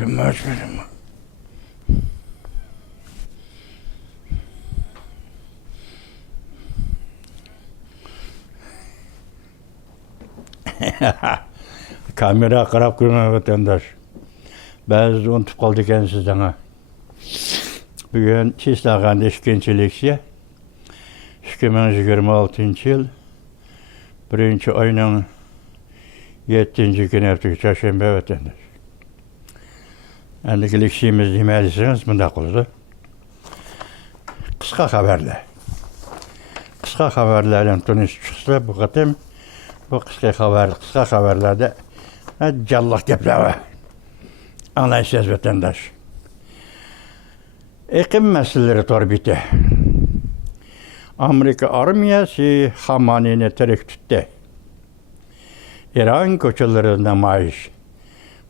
Tümöç benim. Kamera qarab ko'rmay vatandaş. Ba'zi unutib qoldi ekansiz ana. Bugun Chislag'anda ikkinchi leksiya. 2026-yil 1-oyning 7-kuni hafta chorshanba vatandaş. Endi leksiyamiz nima desangiz bunda qildi. Qisqa xabarlar. Qisqa xabarlardan tanishib chiqsa bu qatam bu qisqa xabarlarda jalloq gaplar var. Anlayışsız vatandaş. Iqlim meseleleri torbiti. Amerika armiyası Hamanini terk tuttu. İran koçuları namayiş.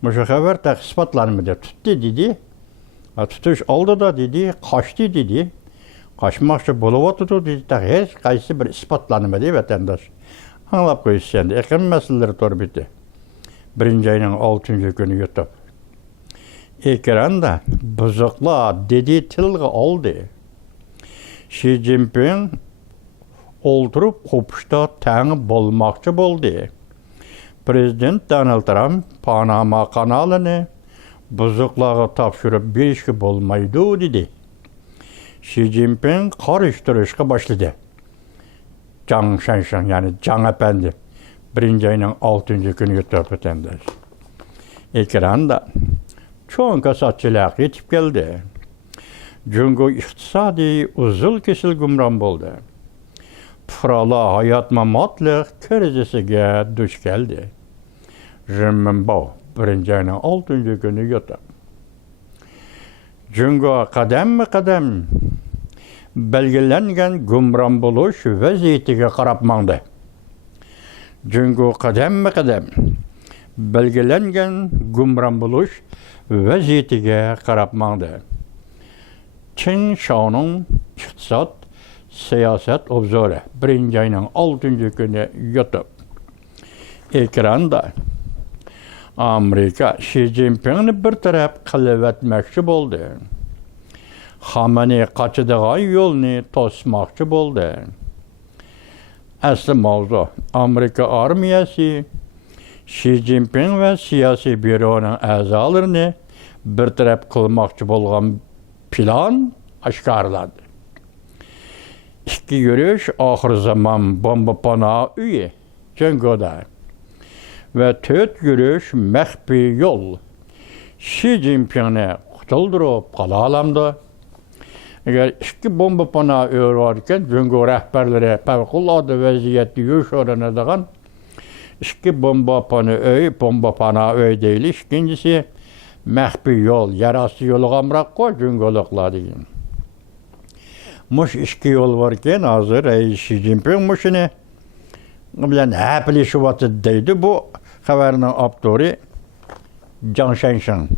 Bu haber tak ispatlanmadı. Tuttu dedi. Tutuş oldu da dedi. Kaçtı dedi. Kaçmakçı buluvatı dedi. Hiç kayısı bir ispatlanmadı vatandaş. Anlap koyuşsandı. Iqlim meseleleri torbiti. 1-ayning 6-kuni YouTube. Ekranda buzuqlar dedi tilga oldu. Xi Jinping o'ltirib qo'pishda tang bo'lmoqchi bo'ldi. Prezident Donald Trump Panama kanalini buzuqlarga topshirib berishga bo'lmaydi dedi. Xi Jinping qarishtirishga boshladi. Zhang Shanshan yani Zhang Efendi 1-ayning 6-kuni YouTube vatandaş. Ekranda çoğun kasatçılar yetip geldi. Çünkü iktisadi uzul kesil gumran oldu. Pırala hayat mamatlık krizisiga duş geldi. Renminbi 1-ayning 6-kuni YouTube. Çünkü kadem belgilengen gumran buluş vaziyetiga qarab mangdı. Çünkü kadem belgilengen gumran buluş vaziyetiga qarab mangdı. Çin Shao'nun iqtisod siyosat obzori 1-ayning 6-kuni YouTube. Ekranda Amerika Xi Jinpingni bir taraf qilib etmoqchi bo'ldi. Xamani qochadigan yo'lni to'smoqchi bo'ldi. Asli mavzu Amerika armiyasi Xi Jinping ve siyasi büronun a'zolarini bir taraf qilmoqchi bo'lgan plan oshkorladi. İki yürüyüş ahir zaman bomba panağı uyi Cengo'da ve 4 yürüyüş maxfiy yol Xi Jinpingni qutuldirib qala olamdi. Eğer iki bomba panağı uyi varken Cengo rahbarlari favqulodda vaziyatda yoshariladigan iki bomba panağı uyi değil. İkincisi maxfiy yol, yarası yolu qamraq qo'y Cengoluqlar degan. Mush iki yol varken hazır Xi Jinping mushini bilan haplashyapti deydi bu xabarning avtori Zhang Shanshan.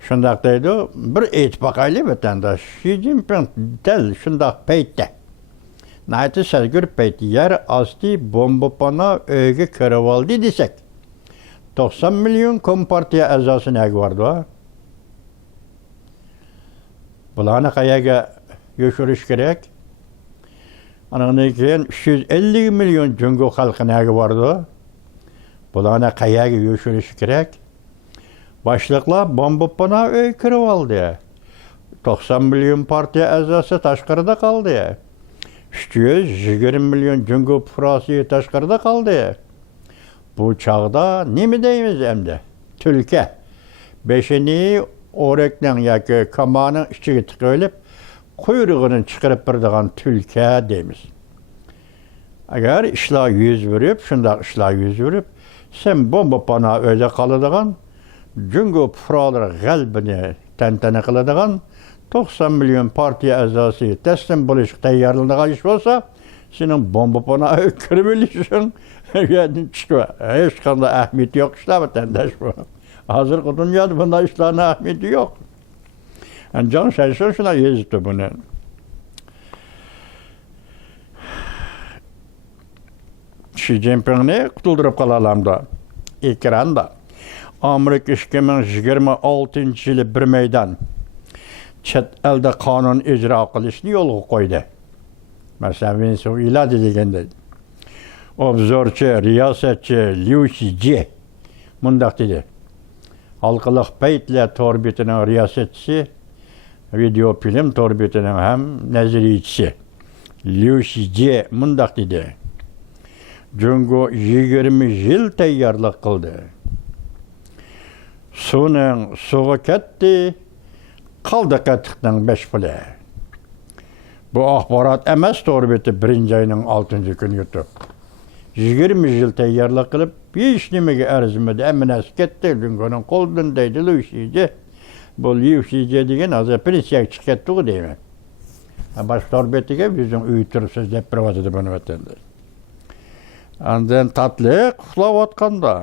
Shundaq deydi, bir aytib baqaylik vatandaş. Xi Jinping dal shundaq paytda nayta sezgir payt yer asti bomba pana uyga kirib oldi desek 90 milyon kompartiya a'zosi nega bordi? Bularni qayaga yoshirish kerak? Andan keyin 350 milyon Jungo xalqi nega bordi? Bularni qayaga yoshirish kerak? Boshliqlar bomba pana uy kirib oldi. 90 milyon partiya a'zosi tashqarida qoldi. 320 milyon Jungo fuqarosi tashqarida qoldi. Bu çağda nemi deyimiz emde? Tülke. Beşini orekten yaki kamanın içine tıkayılıp kuyruğunun çıkarıp birdiğen tülke deyimiz. Eğer işler yüz verip, şunda işler yüz verip, sen bomba pana öyle kalıdığın, Jungo pıraları kalbini tentene kılıdığın, 90 milyon partiya a'zosi teslim buluşuk tayyarlığına iş olsa, senin bomba pana kırmılışın, yani hiç kanda ahmeti yok işte vatandaş bu. Hazır dünyada bunda işlerine ahmeti yok. Yani Zhang Shanshan şuna yazdı bunu. Xi Jinpingni qutuldirib qalalamdi. Ekranda Amerika 2026 yılı bir meydan chet elde kanun icra qilishni yo'lga qo'ydi. Masalan, Venezuela deganda obzorchi, riyosatchi Liu Xiji mundaq dedi. Halqalıq paytlar torbitining riyosatchisi, video film torbitining ham nazariychisi Liu Xiji mundaq dedi. Jungo 20 yil tayyorlik qildi. Suga ketdi, qaldi qatiqning 5 puli. Bu axborot emas torbiti 1-ayning 6-kuni yutib. 20 yil tayyorlik qilib, hech nimaga arzimadi. Aminasi ketdi, Jungoning qo'lidan deydi Liu Xiji. Bu Liu Xiji degan hozir pressiyaga chiqib ketdi deyman. Bosh torbitiga bizning uy turibsiz deb biryotdi buni vatandosh. Andan tatliq uxlayotganda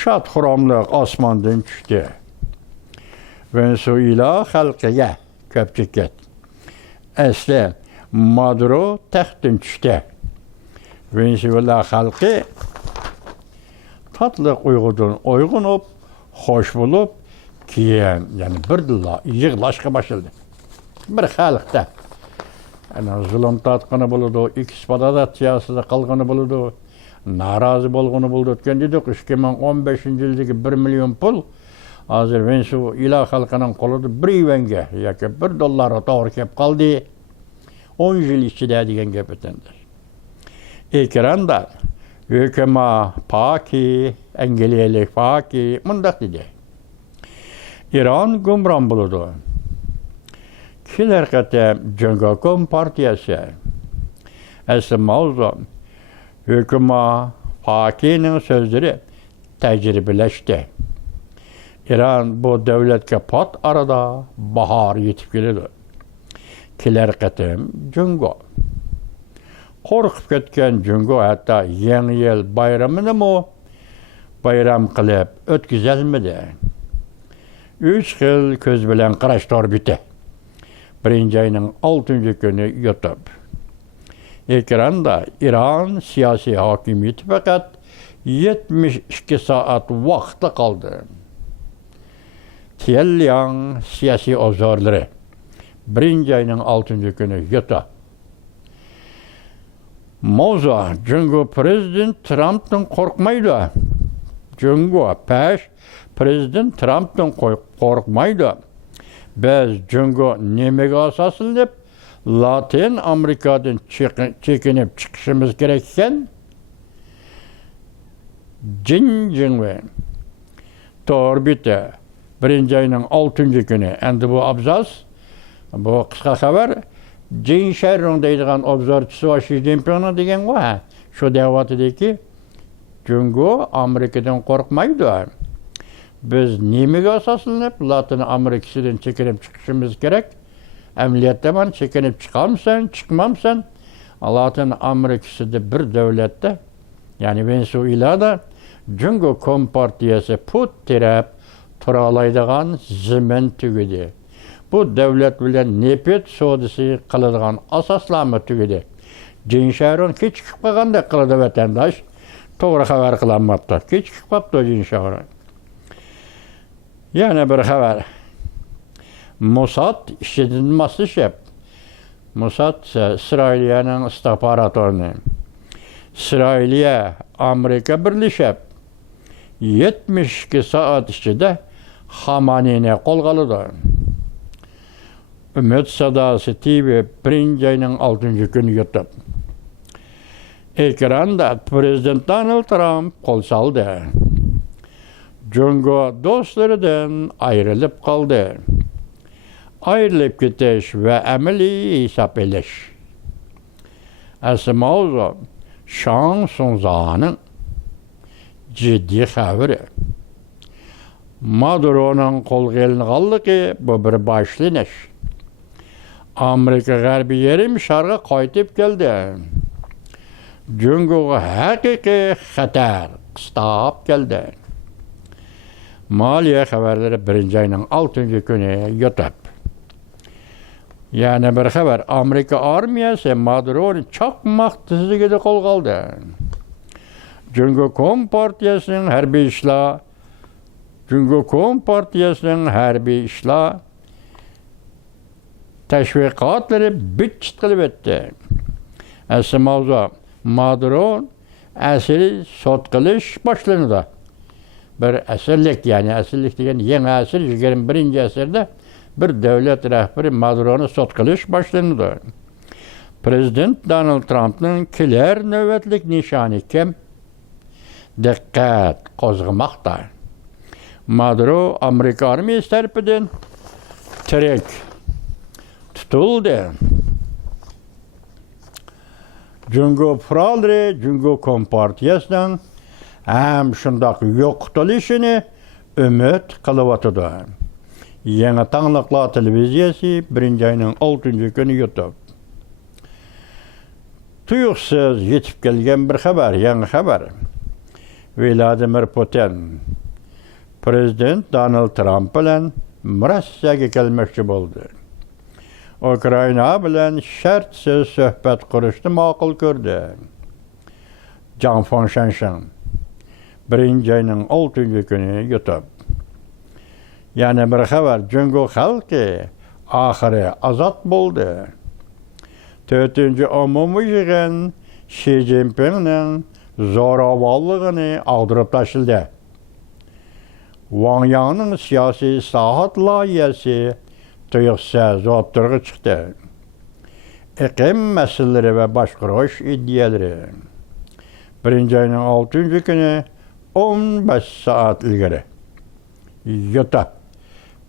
shod xuromliq osmondan tushdi. Venezuela xalqiga ko'pchilik asli Maduro taxtdan tushdi. Venezuela xalqi tatliq uyqudan uyg'onib, xo'sh bo'lib, keyin yani birdilla yig'lashga boshladi. Bir xalqda zulm tatqini bo'ladi, eksploatatsiyasida qolgani bo'ladi, norozi bo'lgani bo'ldi. O'tgan dedik 2015-yildagi 1 million pul hozir Venezuela xalqining qo'lida 1 yuvanga yoki 1 dollarga to'g'ri kelib qoldi. 10 yil ichida degan gap o'tadi. Ekranda hükümet Paki, Engeliyeli Paki mundaq dedi. İran gumron bo'ladi. Kelar qatam Jongokom partiyasi. Asli mavzu hükümet Paki'nin sözleri tecrübeleşti. İran bu devletke pat arada bahar yetip geldi. Kelar qatam Jongo. Qo'rqib ketgan Jungo hatta yangi yil bayramini bayram qilib o'tkazolmadi. 3 xil ko'z bilan qarash torbiti. 1-ayning 6-kuni yutib. Ekranda İran siyosiy hokimiyati faqat 72 soat vaqti qoldi. Tiyelyan siyosiy obzorlari 1-ayning 6-kuni yutib. Mavzu Jungo prezident Trump'dan qo'rqmaydi. Jungo prezident Trump'dan qo'rqmaydi. Biz Jungo nimaga asoslanib Latin Amerikadan chekinib chiqishimiz kerak ekan? Jinjingwe torbita 1-ayning 6-kuni endi bu abzas, bu qisqa xabar. Jin Sherrong deydigan obzorchisi va Xi Jinping degan va shu deyaptiki, Jungo Amerikadan qo'rqmaydi. Biz nimaga asoslanib Latin Amerikasidan chekinib chiqishimiz kerak? Amaliyotda man chekinib chiqamsan, chiqmamsan, Latin Amerikasida bir davlatda, ya'ni Venezuelada Jungo kompartiyasi put terap tura oladigan zamin tugidi. Bu devlet bilen nefret sodisi qiladigan asoslarni tugidi. Jin Sherrong kechikib qolganda qiladi vatandosh. To'g'ri xabar qilinmoqda. Kechikib qolibdi Jin Sherrong. Yana bir xabar. Mossad ishidan moslashib. Mossad İsrailning istixbarotining İsrailga Amerika birlashib 72 soat ichida Hamanini qo'lga oldi. Ümit Sadası TV 1-ayning 6-kuni yutib. Ekranda Prezident Donald Trump qo'l soldi. Jungo do'stlaridan ayrilib qoldi. Ayrilib ketish va amaliy hisob elish. Asli mavzu Shang Tsung'ning jiddiy xabari. Maduro'ning qo'lga olinganligi bu bir boshlanish. Amerika G'arbiy yarim sharga qaytib keldi. Jungoga haqiqiy xatar qistab keldi. Maliya xabarlari 1-ayning 6-kuni yutib. Yana bir xabar, Amerika armiyasi Maduro'ni chaqmoq tezligida qo'lga oldi. Jungo Kompartiyasining harbiy ishlar Çünkü Kompartiyasının harbiy işler teşvikatları bitçit kılıp etti. Asıl mavzu Maduro asili sot kılış başlandı. Bir asirlik yani asirlik degen yeni asir 21. asırda bir devlet rehberi Maduro'nu sot kılış başlandı. Prezident Donald Trump'ın kiler nöbetlik nişanı kim? Dikkat kozgımakta. Maduro Amerika armiyası tarafından terek tutuldu. Cungo Fralri, Cungo Kompartiyasının hem şundak yoqtuluşunu ümit kılıvatıdı. Yeni Tanlıklar Televiziyası 1. ayının 6. günü YouTube. Tuyuksuz yetip gelgen bir haber, yeni haber. Vladimir Putin, Prezident Donald Trump bilen Murassaga kelmekçi boldu. Ukrayna bilen şartsiz söhbet kuruşni ma'qul ko'rdi. Jan von Shanshan 1. ayının 6. günü YouTube. Yani bir haber, Cungo halkı ahire azat boldu. 4. umumiy yig'in Xi Jinping'nin zo'ravonligini ag'dirib tashildi. Wang Yang'ning siyosiy islohot loyihasi tuyuqsiz o'ttirg'i chiqdi. Iqlim masalalari va boshqarish iddialari 1. ayının 6. günü 15 saat ilgari. YouTube.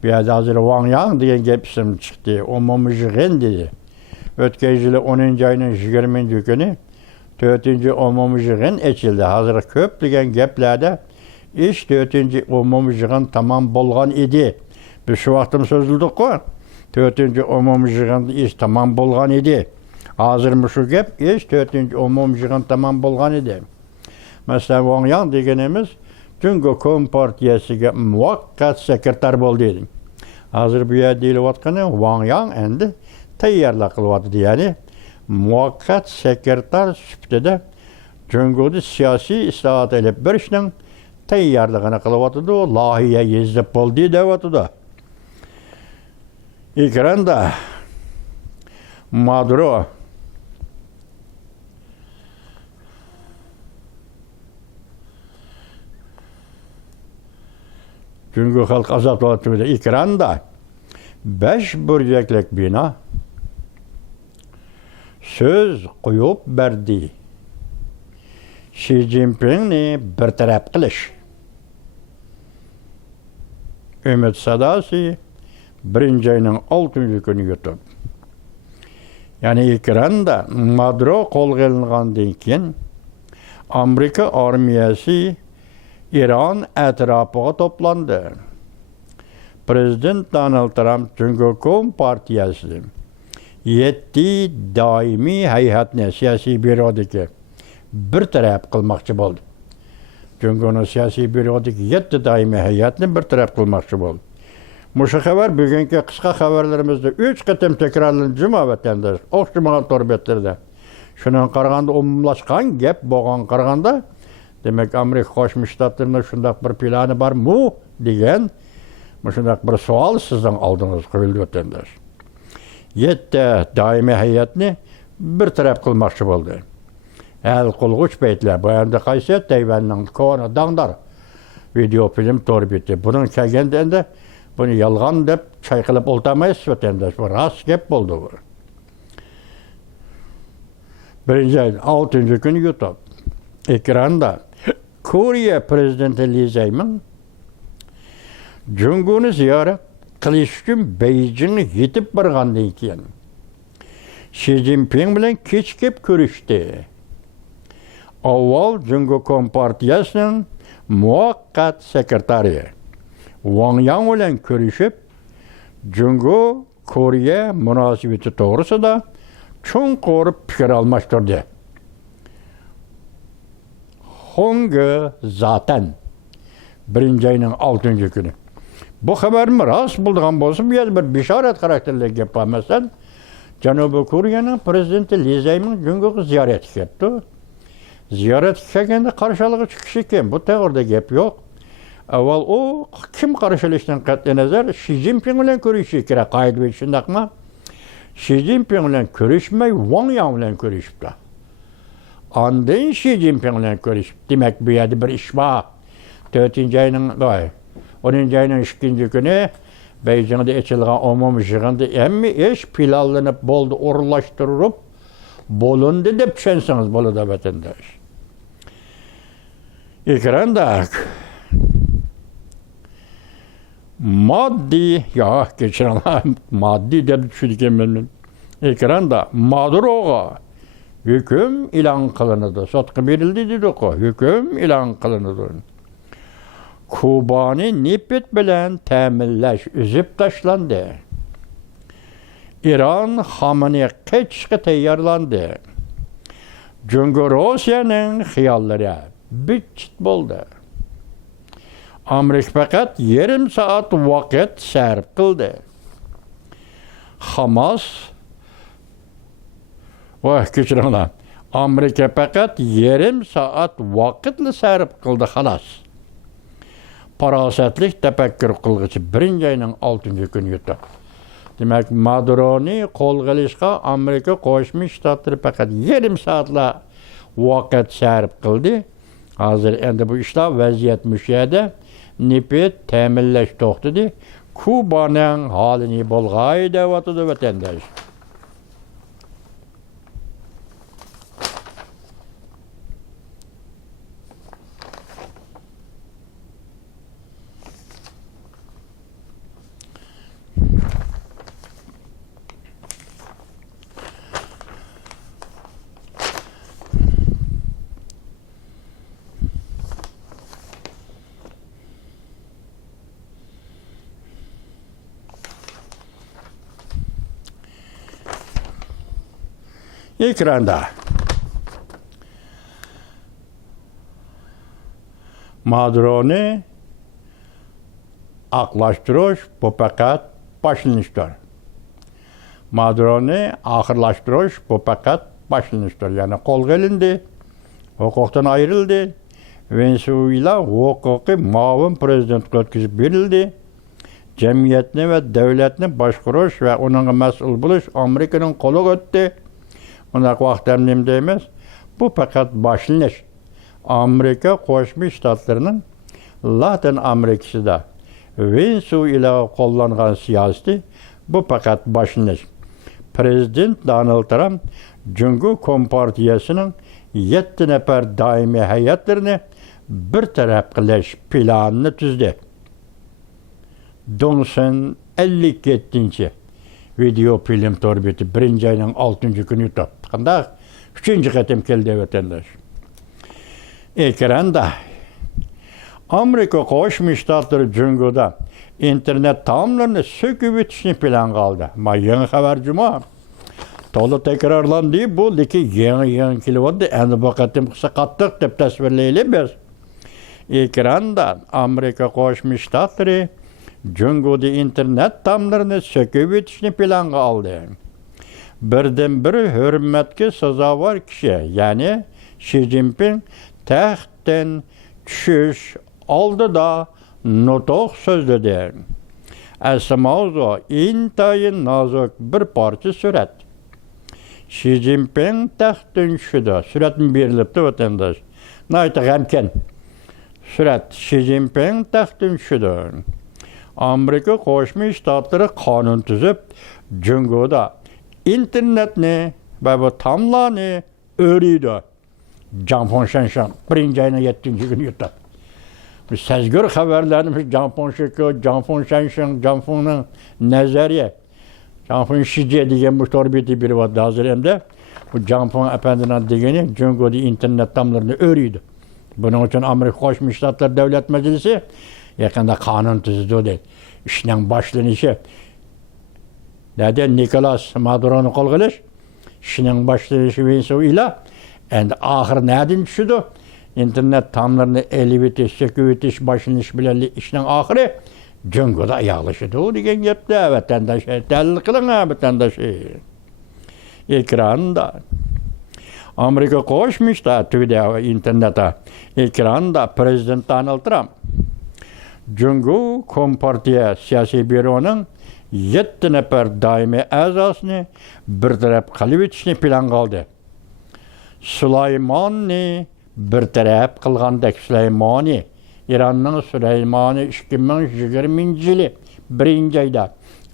Bir yerde hazır Wang Yang degan gap ism chiqdi. Umumiy yig'in dedi. Ötken yılı 10. ayının 20. günü 4. umumiy yig'in echildi. Hazır köp degan gaplerde iş 4. umumiy yig'in tamam bo'lgan edi. Biz şu vaqtim so'zildik-ku. 4. umumiy yig'in iş tamam bo'lgan edi. Hazır şu gap iş 4. umumiy yig'in tamam bo'lgan edi. Mesela Wang Yang deganimiz Cungo Kompartiyasiga muvaqqat sekretar bo'ldi dedi. Hazır bu yerda deyilayotgani Wang Yang endi tayyorlik qilyapti, ya'ni muvaqqat sekretar sifatida Cungo'da siyosiy islohot olib berishning tayyorligini qilyapti, loyiha yezib bo'ldi deyapti. Ekranda Maduro Cungo halk azatlayapti. Ekranda 5 burcaklik bina söz qo'yib berdi. Xi Jinpingni bartaraf qilish. Ümit sadasi 1. ayının 6. günü YouTube. Yani ekranda Maduro qo'lga olingandan keyin Amerika armiyasi İran etrafiga toplandı. Prezident Donald Trump Cungo Kompartiyasi 7 daimi hay'atni siyosiy byurodagi bir taraf qilmoqchi bo'ldi. Cungo'ning siyosiy byurodagi 7 daimi hay'atni bir taraf qilmoqchi bo'ldi. Mushu xabar bugungi qisqa xabarlarimizda 3 qatim takrorlanib juma vatandosh o'xshamagan torbetlarda. Shundan qaraganda umumlashgan gap bo'lgan qaraganda, demak Amerika Qo'shma Shtatlarining shunday bir plani bormi degan shunday bir savol sizning oldingizga qo'yildi vatandosh. 7 daimi hay'atni bir taraf qilmoqchi bo'ldi. Al qilg'uch paytlar bu yerda qaysi Tayvanning koni dangdar video film torbeti. Bunun kelganda endi buni yolg'on deb chayqilib o'ltamaysiz vatandosh. Bu rost gap bo'ldi bu. 1. ayın 6. günü YouTube. Ekranda Koriya prezidenti Lee Jae-myung Cungoni ziyorat qilish uchun Beijingga yetib borgandan keyin Xi Jinping bilan kechikib ko'rishdi. Avval Cungo Kompartiyasining muvaqqat sekretari Wang Yang bilan ko'rishib, Cungo Koriya munosabati to'g'risida chunqur fikr almashtirdi. Hongi zaten 1. ayının 6. günü. Bu haber mi rast bulduğum bolsun bir bisharat karakterli gap olmasan Janubiy Koreyaning prezidenti Lee Jae-myung Cungo'ga ziyorat ketdi. Ziyorat kelganda qarshilig'i chiqishi keyin bu to'g'rida gap yo'q. Avval o kim qarşılışdan qat'i nazar Xi Jinping bilan ko'rishishi kerak. Qaytib shundaqmi? Xi Jinping bilan ko'rishmay Wang Yang bilan ko'rishibdi. Ondan Xi Jinping bilan ko'rishib. Demak, bu yerda bir ish bor. 4-oyning 10-oyning 2-chi kuni Beijingda ochilgan umumiy yig'inda hamma ish planlanib bo'ldi, o'rinlashtirilib bo'lindi deb tushunsangiz bo'ladi vatandosh. Ekranda maddi, ya geçirenler maddi de düşündüğüm ekranda Maduro'ga hüküm ilan kılındı. Sotkı verildi dedi o. Hüküm ilan kılındı. Kubani nipet bilen temilleş üzüp taşlandı. İran hamını keçki teyarlandı. Çünkü Rusya'nın hiyalları bütçit buldu. Amerika fakat yarım saat vakit sarf kıldı. Hamas keçirenler. Amerika fakat yarım saat vakitle sarf kıldı halas. Parasatlik tefekkür kılgısı 1-ayning 6-cı günü yuttu. Demek Maduro'ni kol kılışka Amerika Qo'shma Shtatlari fakat yarım saatla vakit sarf kıldı. Hazır endi bu işler vaziyet müşahede. Nipet teminleş to'xtadi. Kubaning halini bo'lg'ay deyatıdı vatandaş. Ekranda Maduro'ni aqlashtirish bu faqat boshlanishdir. Maduro'ni oxirlashtirish bu faqat boshlanishdir. Ya'ni qo'lga olindi, huquqdan ayrildi, Venezuela huquqiy muavin prezidentga o'tkazib berildi. Jamiyatni va davlatni boshqarish va uningga mas'ul bo'lish Amerikaning qo'liga o'tdi. Bunaq vaqtda deymiz. Bu faqat boshlanish. Amerika Qo'shma Shtatlarının Latin Amerikasida Venezuela qo'llangan siyosati bu faqat boshlanish. Prezident Donald Trump Jungo Kompartiyasining 7 nafar doimiy hay'atlarini bir taraf qilish planini tuzdi. Donson 57 video film torbeti 1-ayning 6-cı günü tuttu. Qanday 3-cü qatim keldi vatandaş. Ekranda Amerika Qo'shma Shtatlari Jungoda internet ta'minlarini söküp o'tishni plan qildi. Ma yangi xabar juma. To'liq takrorlandi bu, lekin yangi kelyapti. Endi bu qatim qilsa qattiq deb tasvirlaylik biz. Ekranda Amerika Qo'shma Shtatlari Jungoda internet ta'minlarini söküp o'tishni plan qildi. Birden biri hürmetke sazavor kişi, yani Xi Jinping taxtdan tushish oldida nutq so'zladi. Asli mavzu intayin nozuk bir parcha surat. Xi Jinping taxtdan tushdi. Suratni berilibdi vatandosh. Nayta g'amkin. Surat Xi Jinping taxtdan tushdi. Amerika Qo'shma Shtatlari qonun tuzib, Jungoda internetni ve bu tamlarını öğriydi. Janpon Shanshan 1-ayning 7-cı günü yuttu. Sezgör haberlerimiz Janpon Sheko, Janpon Shanshan, Janpon'un nazariye. Janpon Shice diyen bu torbeti biri vardı hazır hem de. Bu Janpon efendinin degeni Jungo'da internet tamlarını öğriydi. Bunun için Amerika Qo'shma Shtatlar Davlat Meclisi yakında kanun tuzdu. İşinin başlanışı. Neden Nicolas Maduro'nu qo'lga olish? Ishning boshlanishi Venezuela. Endi oxir neden tushdi? Internet ta'minlarini elib o'tish, söküp o'tish boshlanish bilan ishning oxiri Jungoda oyoqlashdi degan gapda vatandosh dalil qiling vatandosh. Ekranda Amerika Qo'shma Shtatlari internetda ekranda prezident Donald Trump Cungu Kompartiya siyasi büroning 7 nafar daimiy a'zosini birtaraf qilib etishni plan qildi. Sulaymonni birtaraf qilgandek Sulaymoni İranning Sulaymoni 2020-yili 1-oyda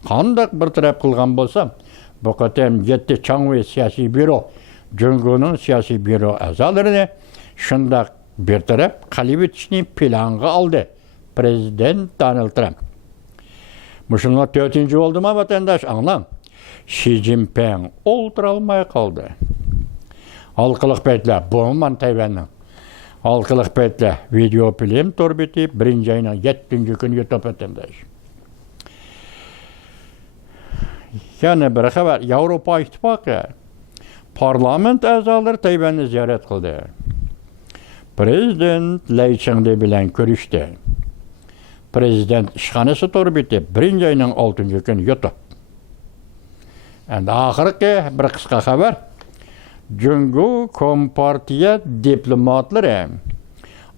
qandaq birtaraf qilgan bo'lsa, bu qatam 7 chang'vi siyosiy büro Cunguning siyosiy büro a'zolarini shundaq birtaraf qilib etishni planga oldi Prezident Donald Trump. Muşunla 4-cü oldu mu vatandaş anlam? Xi Jinping oltıralmaya kaldı. Halkılık betle, boğman Tayvan'ın. Halkılık betle video film torbeti 1. ayının 7. günü YouTube vatandaş. Yani bir haber, Avrupa İttifakı parlament azaları Tayvan'ı ziyaret kıldı. Prezident Lay Ching-te bilen görüştü. Prezident işxanası torbeti 1. ayının 6. günü YouTube. Endi ahirki bir qisqa xabar. Cungu Kompartiya diplomatlari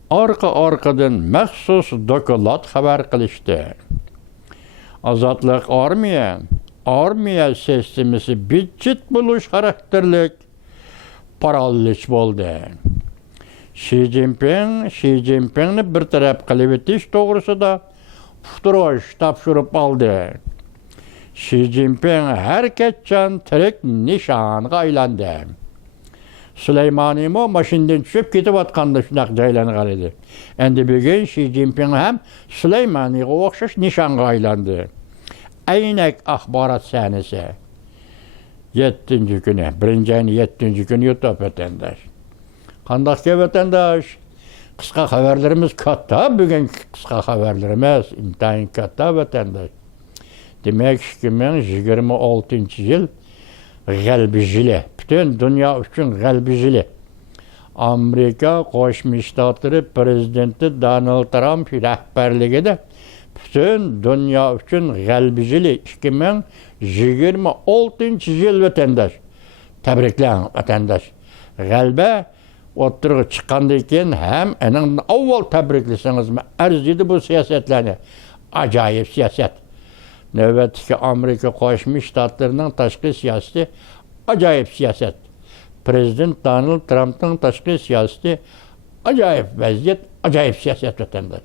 arka-arkadan maxsus doklad xabar qilishdi. Azatlık armiya sistemisi bitchit buluş xarakterlik paralleş bo'ldi. Xi Jinpingni bir taraf qilib etish to'g'risida futurosh topshirib oldi. Xi Jinping harakatchan tirik nishonga aylandi. Süleymanimo mashindan tushib ketayotganda shunaq joylangan edi. Endi bugun Xi Jinping ham Süleymaniga o'xshash nishonga aylandi. Aynak axborot sanasi 7. günü, 1. ayının 7. günü YouTube vatandaş. Qandaq vatandaş, qisqa xabarlarimiz katta, bugün qisqa xabarlarimiz imtihan katta vatandaş. Demek 2026 yıl g'albi yili, bütün dünya üçün g'albi yili. Amerika Qo'shma Shtatlari prezidenti Donald Trump rahbarligida bütün dünya üçün g'albi yili 2026 yıl vatandaş. Tebrikler vatandaş. G'alba o'ttirg'i chiqqandan keyin ham aning avval tabriklasang'iz arziydi bu siyosatlarni. Ajoyib siyosat. Navbatdagi Amerika Qo'shma Shtatlarining tashqi siyosati ajoyib siyosat. Prezident Donald Trumpning tashqi siyosati ajoyib vaziyat, ajoyib siyosat vatandaş.